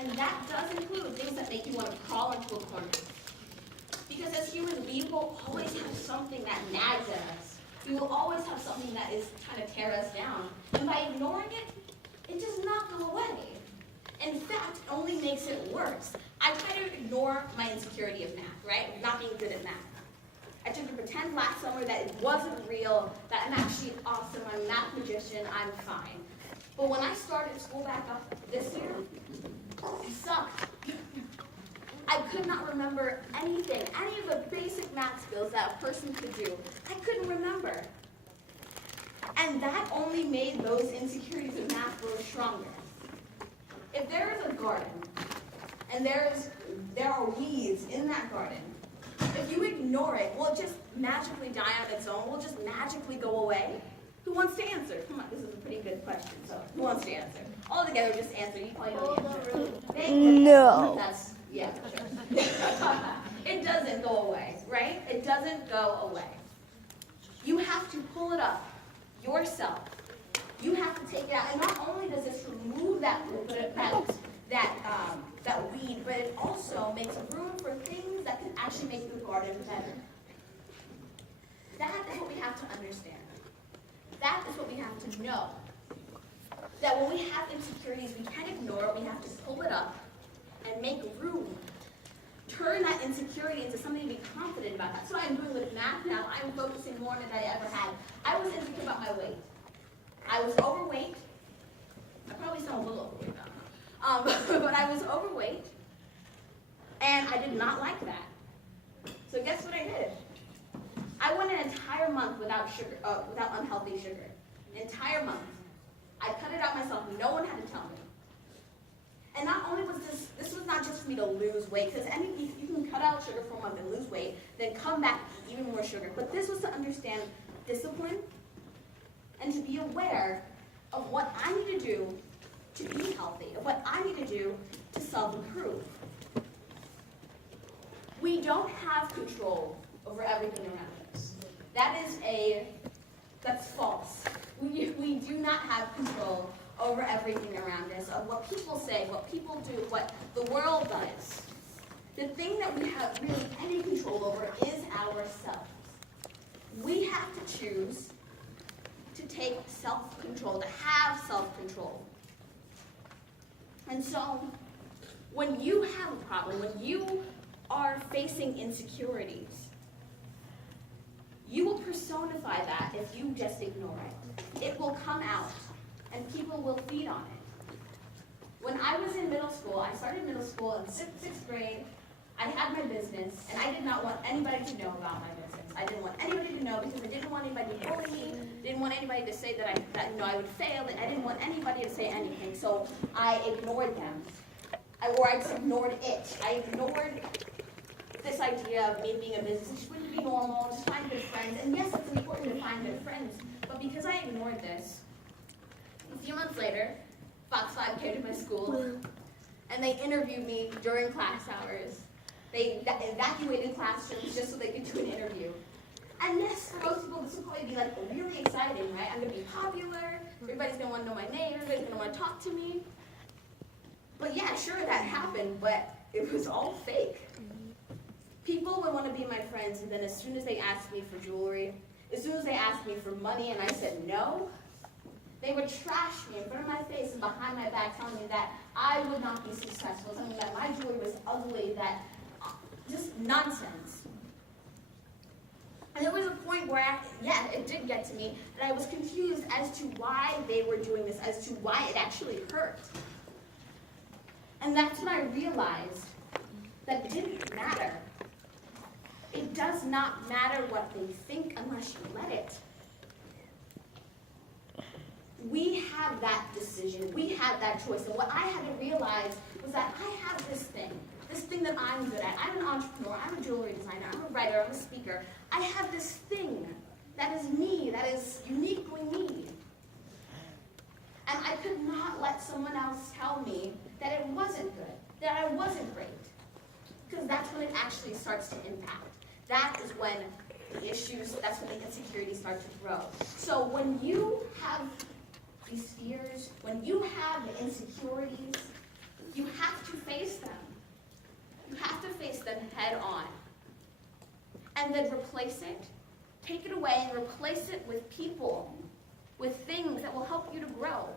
And that does include things that make you want to crawl into a corner. Because as humans, we will always have something that nags at us. We will always have something that is trying to tear us down. And by ignoring it, it does not go away. In fact, it only makes it worse. I try to ignore my insecurity of math, right? Not being good at math. I tried to pretend last summer that it wasn't real, that I'm actually awesome, I'm a math magician, I'm fine. But when I started school back up this year, it sucked. I could not remember anything, any of the basic math skills that a person could do. I couldn't remember. And that only made those insecurities of math grow stronger. If there is a garden, and there are weeds in that garden, if you ignore it, will it just magically die on its own? Will it just magically go away? Who wants to answer? Come on, this is a pretty good question, so who wants to answer? All together, just answer. You probably know the answer. No. That's, yeah, sure. It doesn't go away, right? It doesn't go away. You have to pull it up yourself. You have to take it out. And not only does this remove that weed, but it also makes room for things that can actually make the garden better. That is what we have to understand. That is what we have to know. That when we have insecurities, we can't ignore it. We have to pull it up and make room. Turn that insecurity into something to be confident about. That's what I'm doing with math now. I'm focusing more on it than I ever had. I was insecure about my weight. I was overweight. I probably sound a little overweight now. But I was overweight, and I did not like that. So guess what I did? I went an entire month without sugar, without unhealthy sugar. An entire month. I cut it out myself. No one had to tell me. And not only was this was not just for me to lose weight, because you can cut out sugar for a month and lose weight, then come back and eat even more sugar. But this was to understand discipline and to be aware of what I need to do to be healthy, of what I need to do to self-improve. We don't have control over everything around us. That's false. We do not have control over everything around us, of what people say, what people do, what the world does. The thing that we have really any control over is ourselves. We have to choose to take self-control, to have self-control. And so, when you have a problem, when you are facing insecurities, you will personify that if you just ignore it. It will come out, and people will feed on it. When I was in middle school, I started middle school in sixth grade. I had my business, and I did not want anybody to know about my business. I didn't want anybody to know because I didn't want anybody to bully me. Didn't want anybody to say that I would fail, and I didn't want anybody to say anything. So I ignored them, or I just ignored it. I ignored this idea of me being a business. It just wouldn't be normal. Just find good friends, and yes, it's important to find good friends. But because I ignored this, a few months later, Fox 5 came to my school, and they interviewed me during class hours. They evacuated classrooms just so they could do an interview. And yes, for most people, this will probably be like really exciting, right? I'm going to be popular. Everybody's going to want to know my name. Everybody's going to want to talk to me. But yeah, sure, that happened, but it was all fake. People would want to be my friends, and then as soon as they asked me for jewelry, as soon as they asked me for money and I said no, they would trash me in front of my face and behind my back, telling me that I would not be successful, telling me that my jewelry was ugly, that just nonsense. And there was a point where, it did get to me, and I was confused as to why they were doing this, as to why it actually hurt. And that's when I realized that it didn't matter. It does not matter what they think unless you let it. We have that decision. We have that choice. And what I had to realize was that I have this thing that I'm good at. I'm an entrepreneur. I'm a jewelry designer. I'm a writer. I'm a speaker. I have this thing that is me, that is uniquely me. And I could not let someone else tell me that it wasn't good, that I wasn't great. Because that's when it actually starts to impact. That is when the issues, that's when the insecurities start to grow. So when you have these fears, when you have the insecurities, you have to and then replace it. Take it away and replace it with people, with things that will help you to grow.